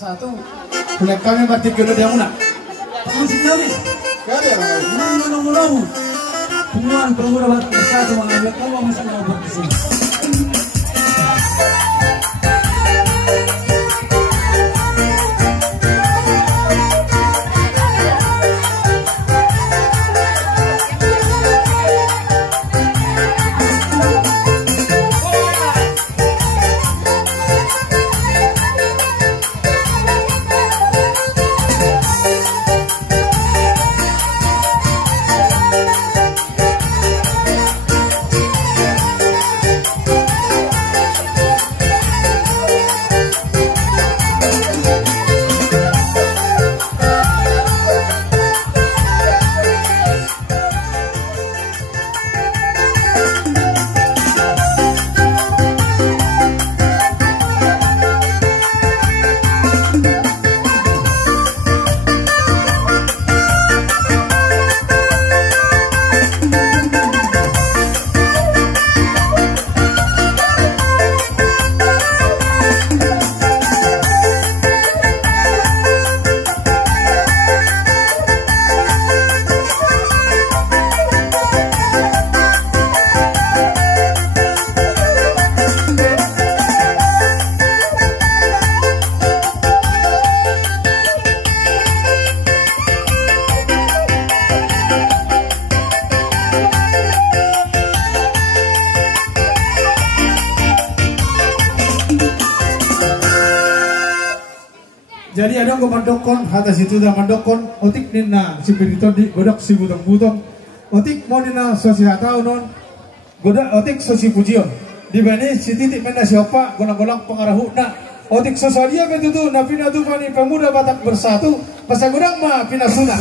Bersatu. Oleh kami mati kena dia muna. Musik kami. Kali ya. Nunggu. Hubungan Pemuda Batak Bersatu mengambil kamu masih mau berkesini. Jadi ada yang mandokon, atas itu dah mandokon, otik nina si peniton di godak si butong-butong, otik mau nina sosi hatau non, godak otik sosi pujion, di mana si titik mana siapa, golang-golang pengarahu na, otik sosalia betul na pina tu pani Pemuda Batak Bersatu, pasal godang mah pina sunah.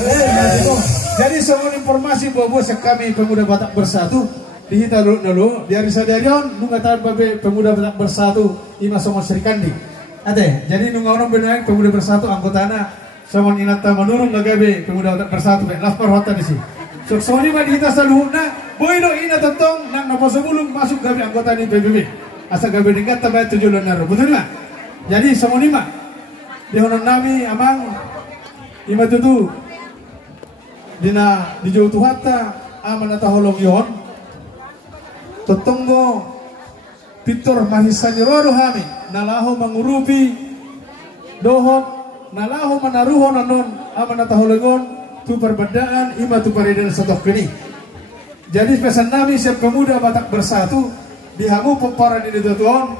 Jadi semua informasi bahwa kami Pemuda Batak Bersatu dihita dulu, di hari sadarion, nungatan babe Pemuda Batak Bersatu, ima somon serikandi. Ade, jadi nunggu orang benar Pemuda Bersatu anggotana sama inata menurun lagabe Pemuda Bersatu be lapor hotel di sini. So soni mah kita selalu na boy do ina tentang nak napa sebelum masuk gabe anggota ni PBB. Asa gabe dekat tabai tujuan naro. Betul tak? Jadi semua mah di honon nami amang ima tutu dina di jauh tuhata amanata holong yon tetonggo Pitor mahisani rodo hami nalaho mangurupi dohon nalaho manaruho nanon amanata holengon tu perbedaan ima tu paredan setok kini. Jadi pesan nami siap Pemuda Batak Bersatu dihamu peparan ini tuan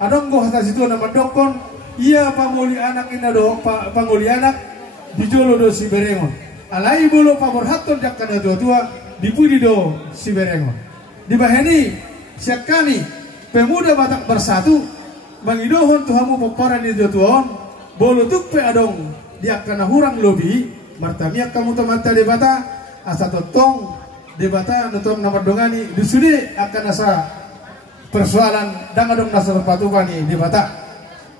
adong go atas itu nama dokon iya pamuli anak ina do panguli anak dijolo do si berengon alai bolo pamor haton jakkan tua dipudi do si berengon di bahani siap kami Pemuda Batak Bersatu mangidohon tuhamu peparan di tuan bolu tupe adong dia kena hurang lobi martamiak kamu temata debata asa totong debata notong nama dongani disudi akan asa persoalan dan adong nasa terpatupani debata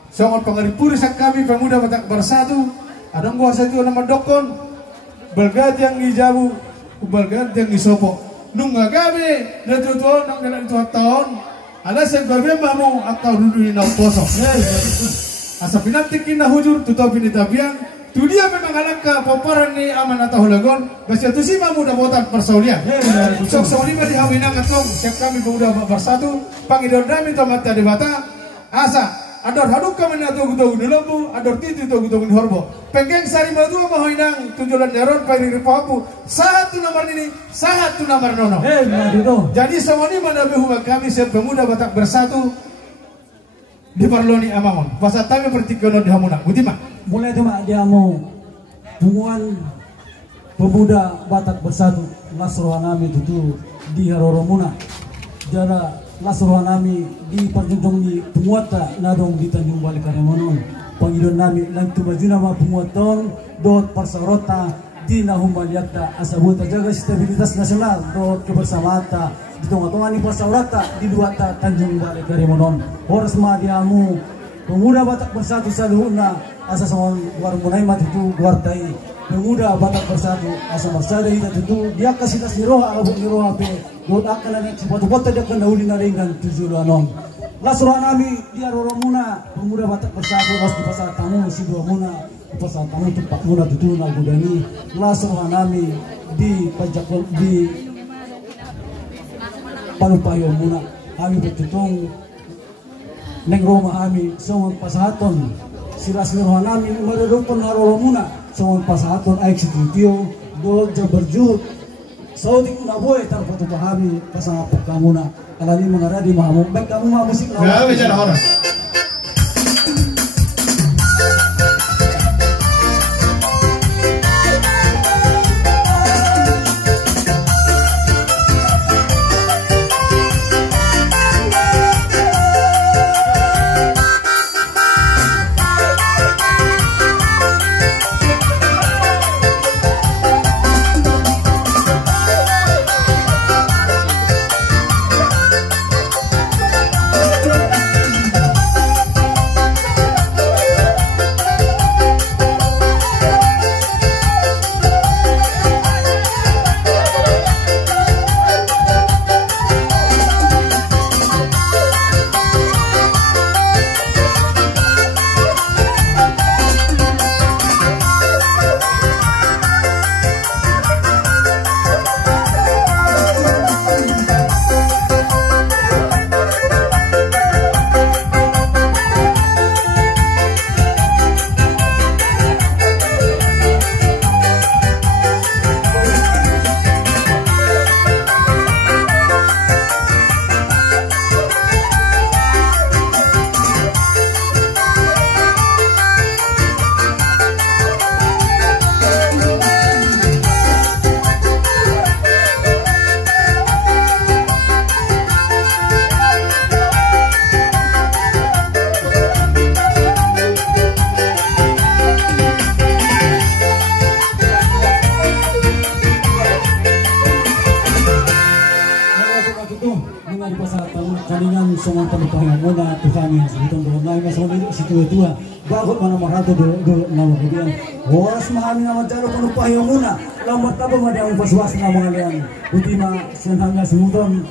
songon pengaripuri sak kami Pemuda Batak Bersatu adong gua satu nama dokon belgat yang ijabu belgat yang isopo nungga gabe na tuan nang dalam 2 tahun ada sebabnya mamu atau dulu na poso. Asa pinantikin na hujur tutau pinitabian. Tu dia memang alangka paparan ni aman atau hulagon. Basta tu si mamu dapotan persaulian. Sok soli masih hawinang atong siap kami Pemuda Bersatu pangidon nami tamata debata. Asa ador haduk kami na tugu-tugu nilobu, ador titu tugu-tugu horbo. Penggeng sari madu mahoinang tujuan nyaron pari ripapu. Sahat tu nomor ini, sahat tu nomor nono. Jadi semua ini mana behuma kami siap Pemuda Batak Bersatu di Parloni Amangon. Pasal kami pertikono di Hamuna. Butima. Mulai tu mak dia mau hubungan Pemuda Batak Bersatu nasruhan nami itu di Haroromuna. Jara nasruhan nami di Parjunjong di Penguata nadong di Tanjung Balai Kariamonon. Pangidon nami lang tumajina ma Penguaton dot parsarota di Nahumbaliakta asabut jaga stabilitas nasional dot kebersamaan di tengah-tengah ni parsarota di Duata Tanjung Balai Kariamonon. Horas ma diamu Pemuda Batak Bersatu saluhuna asa sama warung munai mat itu guartai Pemuda Batak Bersatu asa marsada ita itu dia kasih tas niroha abu niroha be dot akan ada sepatu kota dia kena uli naringan tujuh anom Lasuruhan nami di Aroromuna, pemuda Batak Bersatu harus di pasar tamu si dua muna, di pasar tamu tempat muna tutu na gudani. Lasuruhan nami di Pajakol di Panupayo muna, kami bertutung neng rumah kami semua pasahaton. Sila-silahan nami madadupon Aroromuna, semua pasahaton aik situtio, dolog jaberjut. Saudi na boy tarpa tu pahami pasang apok kamu na kalani mengaradi mahamu baik kamu mah musik na Ya bejar horas. Kalingan semua penumpang muna tu kami sebutan doang lain masuk ini situ tua bagot mana marato do nama kemudian waras mahami nama jaro penumpang yang muna lambat apa ada yang paswas nama kalian ultima senangnya semuton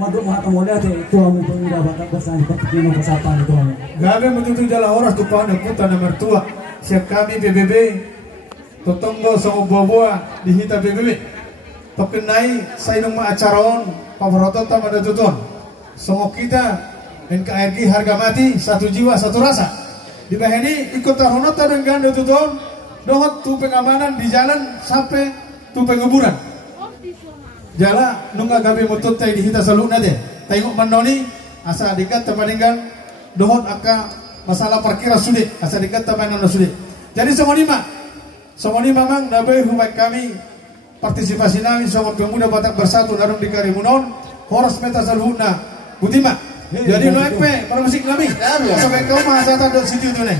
maduk mahatang wala te tua mu pemuda Batak Bersatu kepikiran pasatan itu Gabe betul jalan horas tu paham puta nomor tua siap kami PBB totonggo sama buah-buah dihita PBB tokenai saya nung acaron pavarotot tam ada tutun songok kita NKRI harga mati satu jiwa satu rasa di bahini ikut tarhonota dan ganda tutun dohot tu pengamanan di jalan sampai tu penguburan jala nunga gabe mutut tay dihita saluna deh tengok mandoni asa dikat tepaninggan dohot aka masalah parkir sulit asa dikat tepanan sulit jadi semua lima mang nabe hubai kami partisipasi nami sama pemuda Batak Bersatu narung di Karimunon horas meta salhuna butima jadi naik pe para musik nami sampai kau mahasata dot situ tu nih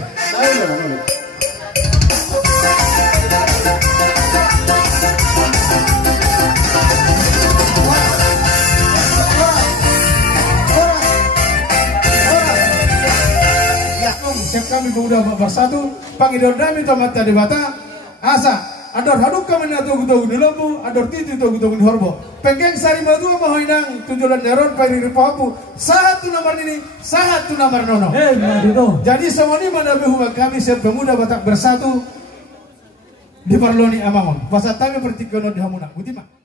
siap kami pemuda Batak Bersatu pangidor nami tomata di Batak asa ador haduk kami na tugu-tugu di lembu, ador titi tugu-tugu di horbo. Penggeng sari madu mahoinang tujulan neron pari ripapu. Sahat tu nomor ini, sahat tu nomor nono. Jadi semua ini mana behubah kami siap pemuda Batak Bersatu di Parloni Amangon. Pasal kami pertikono di Hamunak. Butima.